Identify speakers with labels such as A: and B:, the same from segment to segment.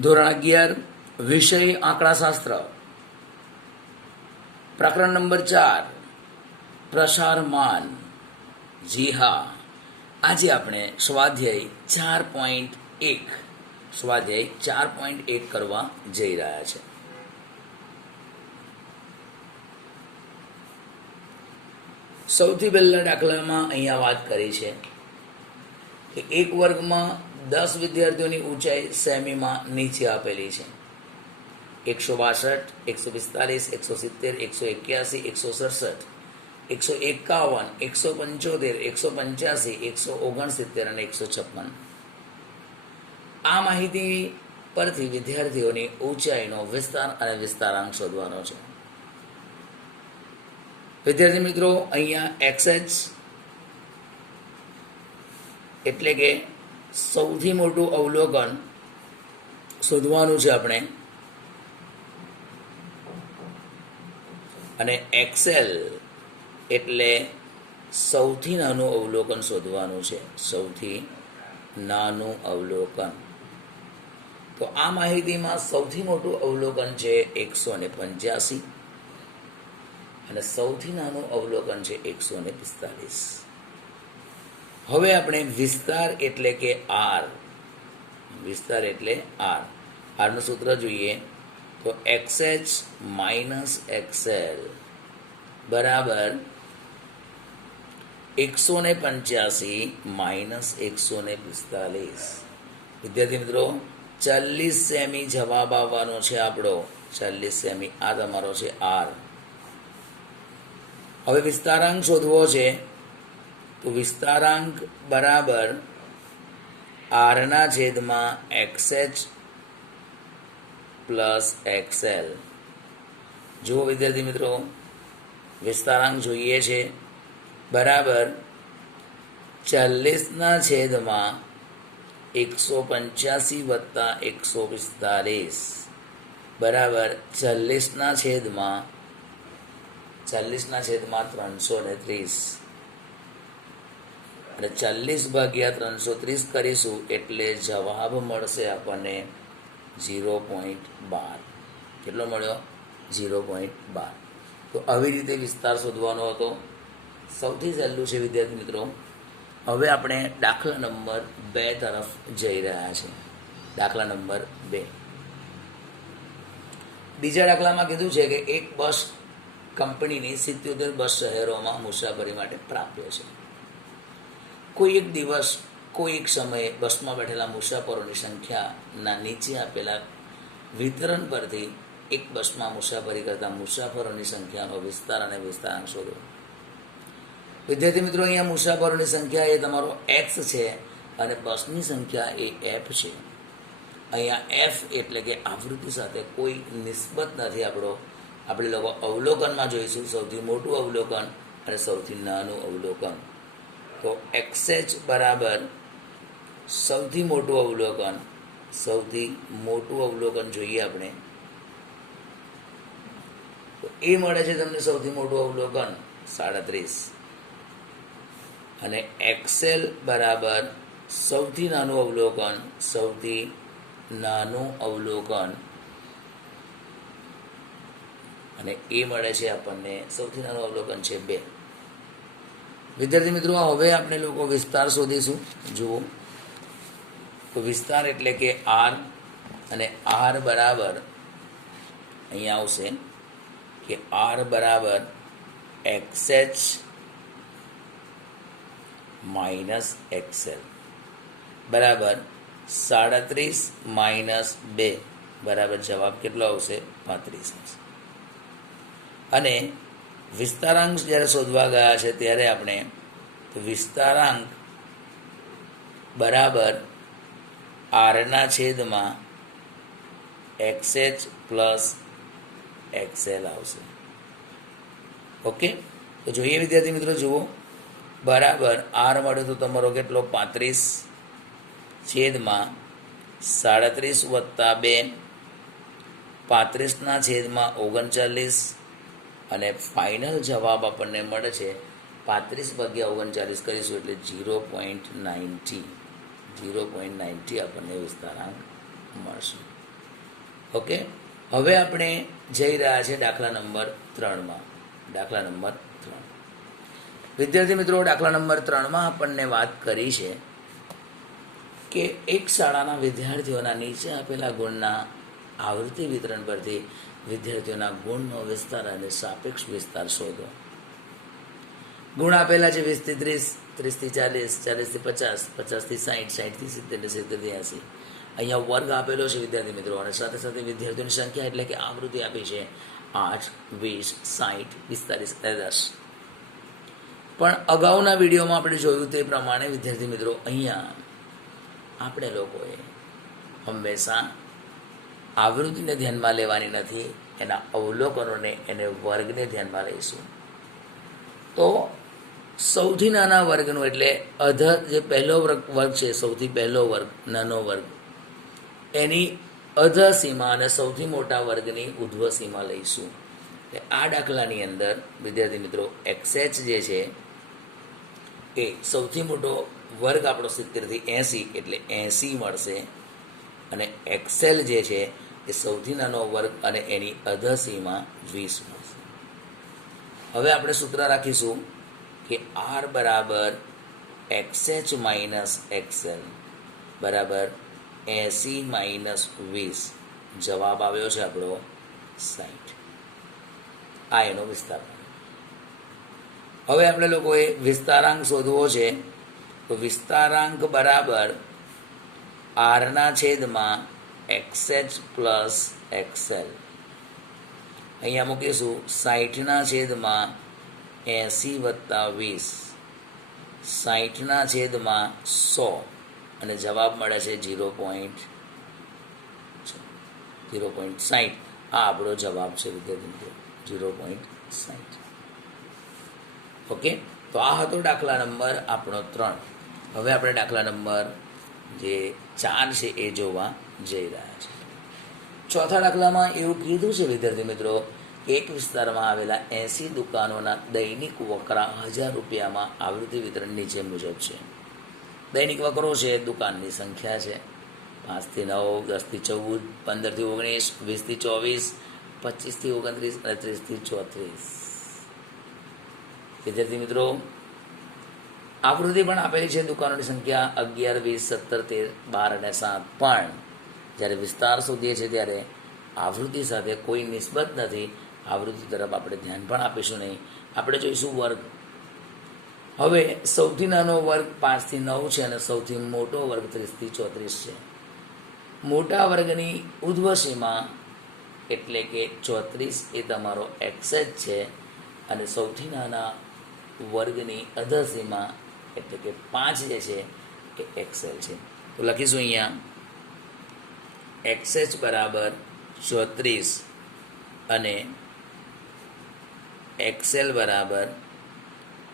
A: ધોરણ અગિયાર, વિષય આંકડાશાસ્ત્ર. પ્રકરણ નંબર ચાર, પ્રસારમાન. જી હા, આજે આપણે સ્વાધ્યાય ચાર પોઈન્ટ એક, સ્વાધ્યાય ચાર પોઈન્ટ એક કરવા જઈ રહ્યા છે. સૌથી પહેલા દાખલામાં અહીંયા વાત કરી છે કે એક વર્ગમાં દસ વિદ્યાર્થીઓની ઊંચાઈ સેમીમાં નીચે આપેલી છે. એકસો બાસઠ, એકસો પિસ્તાલીસ, એકસો સિત્તેર, એકસો એક્યાસી, એકસો સડસઠ, એકસો એકાવન, એકસો પંચોતેર, એકસો પંચ્યાસી, એકસો ઓગણસિત્તેર અને એકસો છપ્પન. આ માહિતી પરથી વિદ્યાર્થીઓની ઊંચાઈનો વિસ્તાર અને વિસ્તારાંક શોધવાનો છે. વિદ્યાર્થી મિત્રો, અહીંયા એક્સએચ એટલે કે સૌથી મોટું અવલોકન શોધવાનું છે આપણે. અને એક્સેલ એટલે સૌથી નાનું અવલોકન શોધવાનું છે. સૌથી નાનું અવલોકન. તો આ માહિતીમાં સૌથી મોટું અવલોકન છે એકસો ને પંચ્યાસી. અને સૌથી નાનું અવલોકન છે એકસો ને પિસ્તાલીસ હવે આપણે વિસ્તાર એટલે કે આર. વિસ્તાર એટલે આર. આરનું સૂત્ર જોઈએ તો એક્સ એચ માઇનસ એક્સએલ બરાબર એકસો ને પંચ્યાસી માઇનસ એકસો ને પિસ્તાલીસ. વિદ્યાર્થી મિત્રો, ચાલીસ સેમી જવાબ આવવાનો છે આપણો. ચાલીસ સેમી આ તમારો છે આર. હવે વિસ્તારાંક શોધવો છે. તો વિસ્તારાંક બરાબર આરના છેદમાં એક્સએચ પ્લસ એક્સએલ જુઓ વિદ્યાર્થી મિત્રો, વિસ્તારાંક જોઈએ છે. બરાબર ચાલીસના છેદમાં એકસો પંચ્યાસી વત્તા એકસો પિસ્તાલીસ. બરાબર ચાલીસના છેદમાં ચાલીસના છેદમાં ત્રણસો ને ત્રીસ. અને ચાલીસ ભાગ્યા ત્રણસો ત્રીસ કરીશું એટલે જવાબ મળશે આપણને ઝીરો પોઈન્ટ બાર. કેટલો મળ્યો? ઝીરો પોઈન્ટ બાર. તો આવી રીતે વિસ્તાર શોધવાનો હતો. સૌથી સહેલું છે, વિદ્યાર્થી મિત્રો, હવે આપણે દાખલા નંબર બે તરફ જઈ રહ્યા છીએ દાખલા નંબર બે. બીજા દાખલામાં કીધું છે કે એક બસ કંપનીની સિત્યોતેર બસ શહેરોમાં મુસાફરી માટે પ્રાપ્ય છે. કોઈ એક દિવસ, કોઈ એક સમયે બસમાં બેઠેલા મુસાફરોની સંખ્યાના નીચે આપેલા વિતરણ પરથી એક બસમાં મુસાફરી કરતા મુસાફરોની સંખ્યાનો વિસ્તાર અને વિસ્તાર શોધો. વિદ્યાર્થી મિત્રો, અહીંયા મુસાફરોની સંખ્યા એ તમારો એક્સ છે અને બસની સંખ્યા એ એફ છે. અહીંયા એફ એટલે કે આવૃત્તિ સાથે કોઈ નિસ્બત નથી આપણો. આપણે લોકો અવલોકનમાં જોઈશું સૌથી મોટું અવલોકન અને સૌથી નાનું અવલોકન. તો એક્સએચ બરાબર સૌથી મોટું અવલોકન, સૌથી મોટું અવલોકન જોઈએ આપણે. તો એ મળે છે તમને સૌથી મોટું અવલોકન, સાડત્રીસ. અને એક્સેલ બરાબર સૌથી નાનું અવલોકન, સૌથી નાનું અવલોકન. અને એ મળે છે આપણને, સૌથી નાનું અવલોકન છે બે. વિદ્યાર્થી મિત્રો, હવે આપણે લોકો વિસ્તાર શોધીશું. જુઓ. તો વિસ્તાર એટલે કે આર અને આર બરાબર અહીંયા આવશે કે આર બરાબર એક્સએચ માઇનસ એક્સેલ બરાબર સાડત્રીસ માઇનસ બે. બરાબર જવાબ કેટલો આવશે? પાંત્રીસ અને વિસ્તારાંક જ્યારે શોધવા ગયા છે ત્યારે આપણે તો વિસ્તારાંક બરાબર આરના છેદમાં એક્સએચ પ્લસ એક્સએલ આવશે. ઓકે? તો જોઈએ વિદ્યાર્થી મિત્રો, જુઓ. બરાબર આર મળ્યો તો તમારો કેટલો? પાંત્રીસ છેદમાં સાડત્રીસ વત્તા બે. પાંત્રીસના છેદમાં ઓગણચાલીસ. અને ફાઇનલ જવાબ આપણને મળે છે પાંત્રીસ ભાગ્યા ઓગણચાલીસ કરીશું એટલે zero point ninety zero point ninety આપણને વિસ્તારાંક મળશે. ઓકે હવે આપણે જઈ રહ્યા છે દાખલા નંબર ત્રણમાં. દાખલા નંબર ત્રણ. વિદ્યાર્થી મિત્રો, દાખલા નંબર ત્રણમાં આપણને વાત કરી છે કે એક શાળાના વિદ્યાર્થીઓના નીચે આપેલા ગુણના આવૃત્તિ વિતરણ પરથી વિદ્યાર્થીઓના ગુણનો વિસ્તાર અને સાપેક્ષ વિસ્તાર શોધો. ગુણ આપેલા છે વીસથી ત્રીસ, ત્રીસથી ચાલીસ, ચાલીસથી પચાસ, પચાસથી સાઠ સાઠથી સિત્તેર ને સિત્તેરથી એંસી. અહીંયા વર્ગ આપેલો છે વિદ્યાર્થી મિત્રો અને સાથે સાથે વિદ્યાર્થીઓની સંખ્યા એટલે કે આવૃત્તિ આપી છે આઠ, વીસ સાઠ પિસ્તાલીસ અને દસ. પણ અગાઉના વિડીયોમાં આપણે જોયું તે પ્રમાણે વિદ્યાર્થી મિત્રો અહીંયા આપણે લોકોએ હંમેશા આવૃત્તિને ધ્યાનમાં લેવાની નથી, એના અવલોકનોને એને વર્ગને ધ્યાનમાં લઈશું. તો સૌથી નાના વર્ગનું એટલે અધ જે પહેલો વર્ગ વર્ગ છે, સૌથી પહેલો વર્ગ, નાનો વર્ગ, એની અધ સીમા અને સૌથી મોટા વર્ગની ઉધ્વ સીમા લઈશું. એટલે આ દાખલાની અંદર, વિદ્યાર્થી મિત્રો, એક્સએચ જે છે, એ સૌથી મોટો વર્ગ આપણો સિત્તેરથી એંસી, એટલે એંસી મળશે. અને એક્સેલ જે છે, એ સૌથી નાનો વર્ગ અને એની અધસીમાં વીસ હવે આપણે સૂત્ર રાખીશું કે આર બરાબર એક્સએચ માઇનસ એક્સેલ બરાબર એંસી માઇનસ વીસ. જવાબ આવ્યો છે આપણો સાઠ આ એનો વિસ્તાર. હવે આપણે લોકોએ વિસ્તારાંક શોધવો છે. તો વિસ્તારાંક બરાબર આરના છેદમાં એક્સએચ પ્લસ એક્સએલ અહીંયા મૂકીશું સાઠના છેદમાં એંસી વત્તા વીસ. સાઠના છેદમાં સો. અને જવાબ મળે છે ઝીરો પોઈન્ટ ઝીરો પોઈન્ટ સાઠ આ આપણો જવાબ છે, વિદ્યાર્થી મિત્રો. ઝીરો પોઈન્ટ સાઠ ઓકે? તો આ હતો દાખલા નંબર આપણો ત્રણ. હવે આપણે દાખલા નંબર જે ચાંદ છે એ જોવા જઈ રહ્યા છે. ચોથા દાખલામાં એવું કીધું છે, વિદ્યાર્થી મિત્રો એક વિસ્તારમાં આવેલા એંસી દુકાનોના દૈનિક વકરા હજાર રૂપિયામાં આવૃત્તિ વિતરણ નીચે મુજબ છે. દૈનિક વકરો છે, દુકાનની સંખ્યા છે. પાંચથી નવ, દસથી ચૌદ, પંદરથી ઓગણીસ, વીસથી ચોવીસ, પચીસથી ઓગણત્રીસ અને ત્રીસથી ચોત્રીસ. વિદ્યાર્થી મિત્રો આવૃત્તિ પણ આપેલી છે દુકાનોની સંખ્યા અગિયાર, વીસ, સત્તર, તેર, બાર અને સાત. પણ જ્યારે વિસ્તાર શોધીએ છીએ ત્યારે આવૃત્તિ સાથે કોઈ નિસ્બત નથી. આવૃત્તિ તરફ આપણે ધ્યાન પણ આપીશું નહીં. આપણે જોઈશું વર્ગ. હવે સૌથી નાનો વર્ગ પાંચથી નવ છે અને સૌથી મોટો વર્ગ ત્રીસથી ચોત્રીસ છે. મોટા વર્ગની ઉધ્વ એટલે કે ચોત્રીસ એ તમારો એક્સેજ છે અને સૌથી નાના વર્ગની અધર સીમા એટલે કે પાંચ જે છે એ એક્સેલ છે. તો લખીશું અહીંયા એક્સએચ બરાબર ચોત્રીસ અને એક્સેલ બરાબર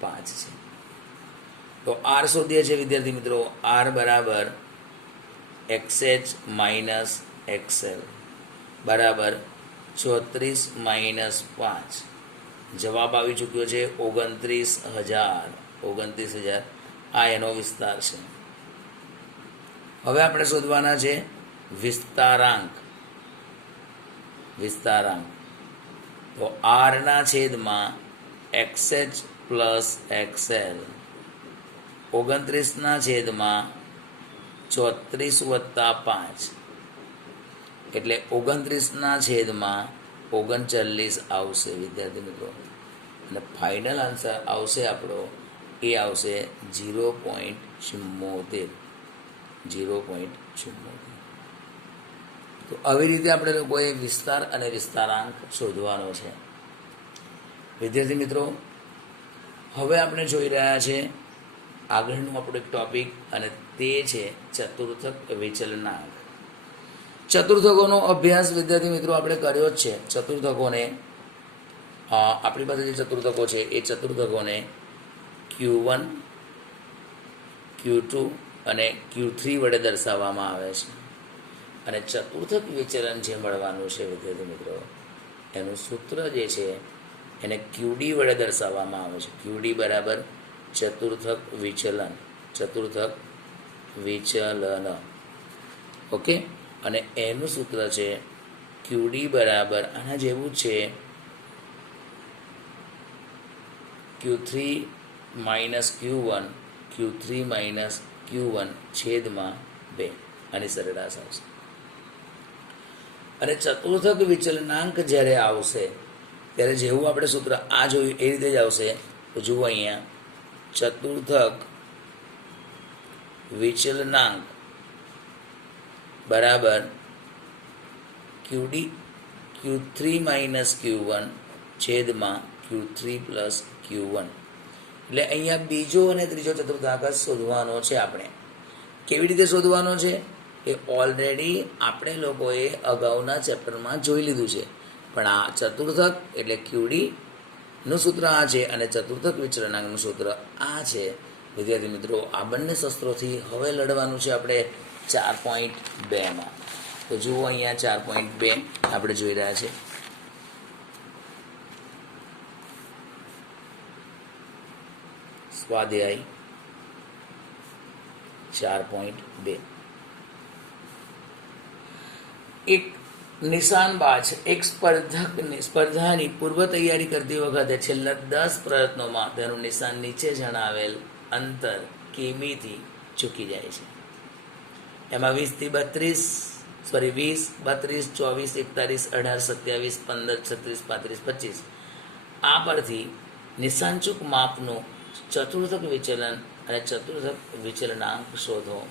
A: પાંચ છે. તો આર શોધીએ છે વિદ્યાર્થી મિત્રો આર બરાબર એક્સએચ માઇનસ એક્સેલ બરાબર ચોત્રીસ માઇનસ પાંચ. જવાબ આવી ચૂક્યો છે ઓગણત્રીસ હજાર. ઓગણત્રીસ હજાર. આ એનો વિસ્તાર છે. હવે આપણે શોધવાના છે વિસ્તારાંક. વિસ્તારાંક. તો આરના છેદમાં એક્સએચ પ્લસ એક્સએલ ઓગણત્રીસના છેદમાં ચોત્રીસ વત્તા પાંચ. એટલે ઓગણત્રીસના છેદમાં ઓગણચાલીસ આવશે, વિદ્યાર્થી મિત્રો. અને ફાઇનલ આન્સર આવશે આપણો એ આવશે ઝીરો પોઈન્ટ ચુમ્મોતેર ઝીરો પોઈન્ટ ચુમ્મોતેર તો આવી રીતે આપણે લોકોએ વિસ્તાર અને વિસ્તારાંક શોધવાનો છે. વિદ્યાર્થી મિત્રો, હવે આપણે જોઈ રહ્યા છે આગળનું આપણું એક ટોપિક અને તે છે ચતુર્થક વિચલનાંક. ચતુર્થકોનો અભ્યાસ વિદ્યાર્થી મિત્રો આપણે કર્યો જ છે. ચતુર્થકોને આપણી પાસે જે ચતુર્થકો છે એ ચતુર્થકોને ક્યુ વન ક્યુ ટુ અને ક્યુ થ્રી વડે દર્શાવવામાં આવે છે. અને ચતુર્થક વિચલન જે મળવાનું છે, વિદ્યાર્થી મિત્રો, એનું સૂત્ર જે છે, એને ક્યુડી વડે દર્શાવવામાં આવે છે. ક્યુડી બરાબર ચતુર્થક વિચલન ચતુર્થક વિચલન. ઓકે અને એનું સૂત્ર છે ક્યુડી બરાબર આના જેવું છે. Q three minus Q one, Q three minus Q one છેદમાં બે. આની સરેરાશ આવશે. અને ચતુર્થક વિચલનાંક જ્યારે આવશે, ત્યારે જેવું આપણે સૂત્ર આ જોયું, એ રીતે જ આવશે. તો જુઓ અહીંયા, ચતુર્થક વિચલનાંક બરાબર QD, Q three minus Q one છેદમાં Q three plus Q one. એટલે અહીંયા બીજો અને ત્રીજો ચતુર્થાંક શોધવાનો છે આપણે. કેવી રીતે શોધવાનો છે? એ ઓલરેડી આપણે લોકોએ અગાઉના ચેપ્ટરમાં જોઈ લીધું છે. પણ આ ચતુર્થક એટલે ક્યુડીનું સૂત્ર આ છે અને ચતુર્થક વિચરણાંકનું સૂત્ર આ છે. વિદ્યાર્થી મિત્રો, આ બંને શસ્ત્રોથી હવે લડવાનું છે આપણે ચાર પોઈન્ટ બેમાં તો જુઓ અહીંયા ચાર પોઈન્ટ બે આપણે જોઈ રહ્યા છે. સ્વાધ્યાય ચાર પોઈન્ટ બે. એક નિશાનબાજ એક સ્પર્ધક સ્પર્ધાની પૂર્વ તૈયારી કરતી વખતે છેલ્લા દસ પ્રયત્નોમાં તેનું નિશાન નીચે જણાવેલ અંતર કિમીથી ચૂકી જાય છે. એમાં વીસથી બત્રીસ સોરી વીસ, બત્રીસ, ચોવીસ, એકતાલીસ, અઢાર, સત્યાવીસ, પંદર, છત્રીસ, પાંત્રીસ, પચીસ. આ પરથી નિશાનચૂક માપનું ચતુર્થક વિચલન અને ચતુર્થક વિચલનાંક શોધો.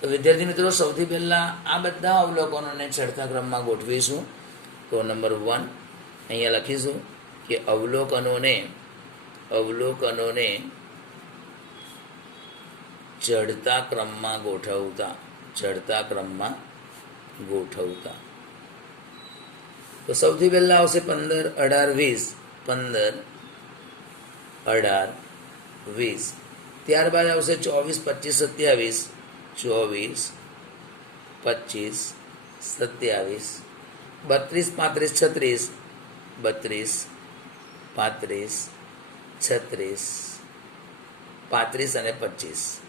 A: તો વિદ્યાર્થી મિત્રો, સૌથી પહેલાં આ બધા અવલોકનોને ચડતા ક્રમમાં ગોઠવીશું. તો નંબર વન, અહીંયા લખીશું કે અવલોકનોને અવલોકનોને ચડતા ક્રમમાં ગોઠવતા ચડતા ક્રમમાં ગોઠવતા. તો સૌથી પહેલાં આવશે પંદર, અઢાર, વીસ. પંદર અઢાર, વીસ. ત્યારબાદ આવશે ચોવીસ, પચીસ, સત્યાવીસ. ચોવીસ, પચીસ, સત્યાવીસ. બત્રીસ, પાંત્રીસ, છત્રીસ. બત્રીસ, પાંત્રીસ, છત્રીસ. પાંત્રીસ અને પચીસ.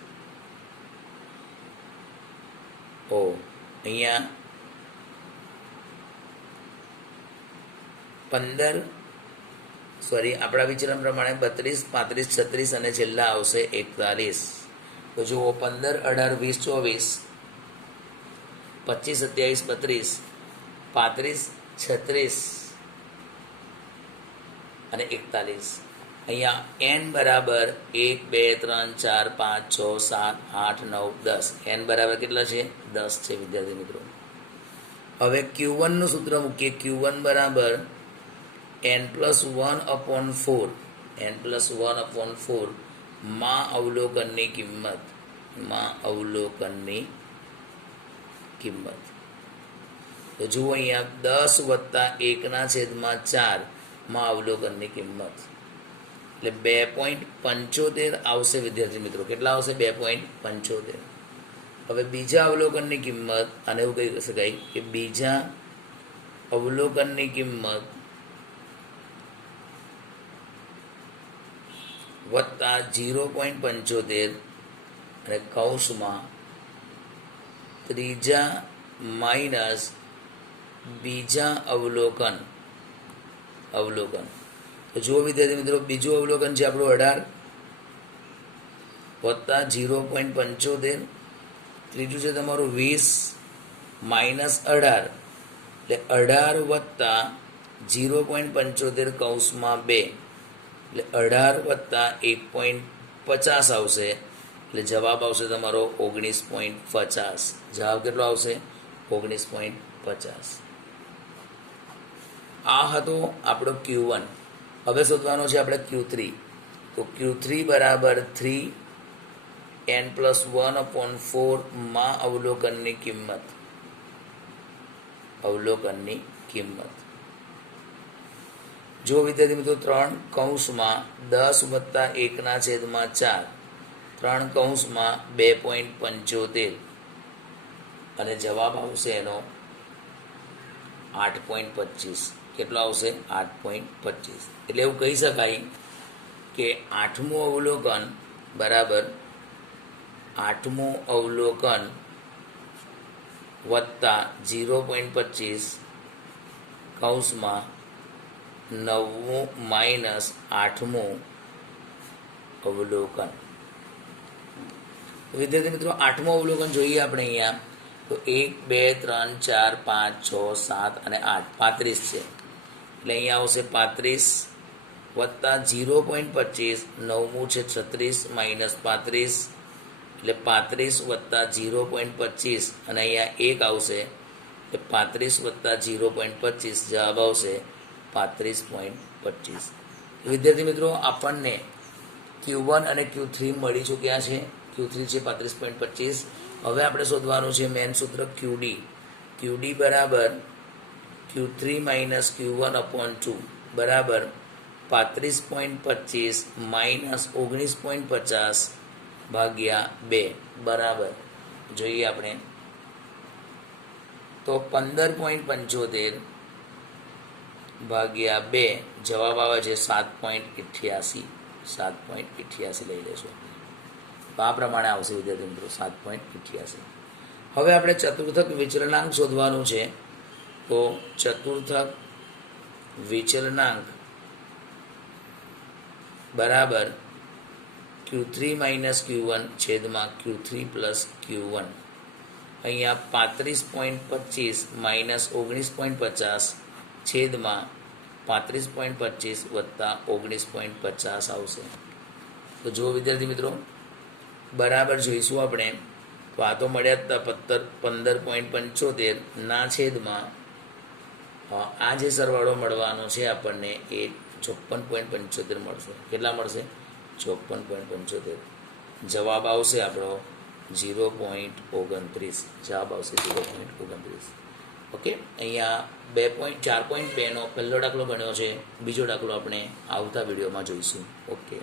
A: ઓ, અહીંયા પંદર સોરી, આપણા વિચલન પ્રમાણે બત્રીસ, પાંત્રીસ, છત્રીસ અને છેલ્લા આવશે એકતાલીસ. તો જુઓ, પંદર, અઢાર, વીસ, ચોવીસ, પચીસ, સત્યાવીસ, બત્રીસ, પાંત્રીસ, છત્રીસ અને એકતાલીસ. અહીંયા એન બરાબર એક, બે, ત્રણ, ચાર, પાંચ, છ, સાત, આઠ, નવ, દસ. એન બરાબર કેટલા છે? દસ છે, વિદ્યાર્થી મિત્રો. હવે ક્યુ વનનું સૂત્ર મૂકીએ. ક્યુ વન બરાબર N plus one upon four N plus one upon ફોરમાં અવલોકનની કિંમતમાં અવલોકનની કિંમત તો જુઓ અહીંયા દસ વત્તા એકના છેદમાં ચારમાં અવલોકનની કિંમત. એટલે બે પોઈન્ટ પંચોતેર આવશે વિદ્યાર્થી મિત્રો. કેટલા આવશે? બે પોઈન્ટ પંચોતેર. હવે બીજા અવલોકનની કિંમત અને એવું કહી શકાય કે બીજા અવલોકનની કિંમત વત્તા જીરો પોઈન્ટ પંચોતેર અને કૌંસમાં ત્રીજા માઇનસ બીજા અવલોકન. અવલોકન. તો જુઓ વિદ્યાર્થી મિત્રો, બીજું અવલોકન છે આપણું અઢાર. વત્તા જીરો પોઈન્ટ પંચોતેર. ત્રીજું છે તમારું વીસ માઇનસ અઢાર. એટલે અઢાર વત્તા જીરો પોઈન્ટ પંચોતેર કૌંસમાં બે. એટલે અઢાર વત્તા એક પોઈન્ટ પચાસ આવશે. એટલે જવાબ આવશે તમારો ઓગણીસ પોઈન્ટ પચાસ. જવાબ કેટલો આવશે? ઓગણીસ પોઈન્ટ પચાસ. આ હતો આપણો ક્યુ વન. હવે શોધવાનો છે આપણે ક્યુ થ્રી. તો ક્યુ થ્રી બરાબર three N plus one upon ફોરમાં અવલોકનની કિંમત. અવલોકનની કિંમત. જો વિદ્યાર્થી મિત્રો ત્રણ કૌંસમાં દસ વત્તા એકના છેદમાં ચાર, ત્રણ કૌંસમાં બે પોઈન્ટ પંચોતેર. અને જવાબ આવશે એનો આઠ પોઈન્ટ પચીસ. કેટલો આવશે? આઠ પોઈન્ટ પચીસ. એટલે એવું કહી શકાય કે આઠમું અવલોકન બરાબર આઠમું અવલોકન વત્તા જીરો પોઈન્ટ પચીસ કૌંસમાં નવમું માઇનસ આઠમું અવલોકન. વિદ્યાર્થી મિત્રો, આઠમું અવલોકન જોઈએ આપણે અહીંયા. તો એક, બે, ત્રણ, ચાર, પાંચ, છ, સાત અને આઠ. પાંત્રીસ છે. એટલે અહીંયા આવશે પાંત્રીસ વત્તા ઝીરો પોઈન્ટ પચીસ. નવમું છે છત્રીસ, માઇનસ પાંત્રીસ. એટલે પાંત્રીસ વત્તા ઝીરો પોઈન્ટ પચીસ. અને અહીંયા એક આવશે, એટલે પાંત્રીસ વત્તા ઝીરો પોઈન્ટ પચીસ જવાબ આવશે. પાંત્રીસ પોઈન્ટ પચીસ. વિદ્યાર્થી મિત્રો, આપણને ક્યુ વન અને ક્યુ થ્રી મળી ચૂક્યા છે. ક્યુ થ્રી છે પાંત્રીસ પોઈન્ટ પચીસ. હવે આપણે શોધવાનું છે મેન સૂત્ર ક્યુડી ક્યુડી બરાબર Q three minus Q one upon two બરાબર પાંત્રીસ પોઈન્ટ પચીસ માઇનસ ઓગણીસ પોઈન્ટ પચાસ ભાગ્યા બે. બરાબર. જોઈએ આપણે. તો પંદર પોઈન્ટ પંચોતેર ભાગ્યા બે. જવાબ આવે છે સાત પોઈન્ટ અઠ્યાસી. સાત પોઈન્ટ અઠ્યાસી લઈ લેશું. તો આ પ્રમાણે આવશે વિદ્યાર્થી મિત્રો, સાત પોઈન્ટ અઠ્યાસી. હવે આપણે ચતુર્થક વિચલનાંક શોધવાનું છે. તો ચતુર્થક વિચલનાંક બરાબર Q three minus Q one છેદમાં Q three plus Q one અહીંયા પાંત્રીસ પોઈન્ટ પચીસ માઇનસ ઓગણીસ પોઈન્ટ પચાસ છેદમાં પાંત્રીસ પોઈન્ટ પચીસ વત્તા ઓગણીસ પોઈન્ટ પચાસ આવશે. તો જુઓ વિદ્યાર્થી મિત્રો, બરાબર જોઈશું આપણે, તો આ તો મળ્યા હતા પત્તર, પંદર પોઈન્ટ પંચોતેર, ના છેદમાં આ જે સરવાળો મળવાનો છે આપણને એ ચોપન પોઈન્ટ પંચોતેર મળશે. કેટલા મળશે? ચોપન પોઈન્ટ પંચોતેર. જવાબ આવશે આપણો ઝીરો પોઈન્ટ ઓગણત્રીસ. જવાબ આવશે ઝીરો પોઈન્ટ ઓગણત્રીસ. ઓકે? અહીંયા બે પોઈન્ટ ચાર પોઈન્ટ બેનો પહેલો દાખલો ગણ્યો છે. બીજો દાખલો આપણે આવતા વિડીયોમાં જોઈશું. ઓકે.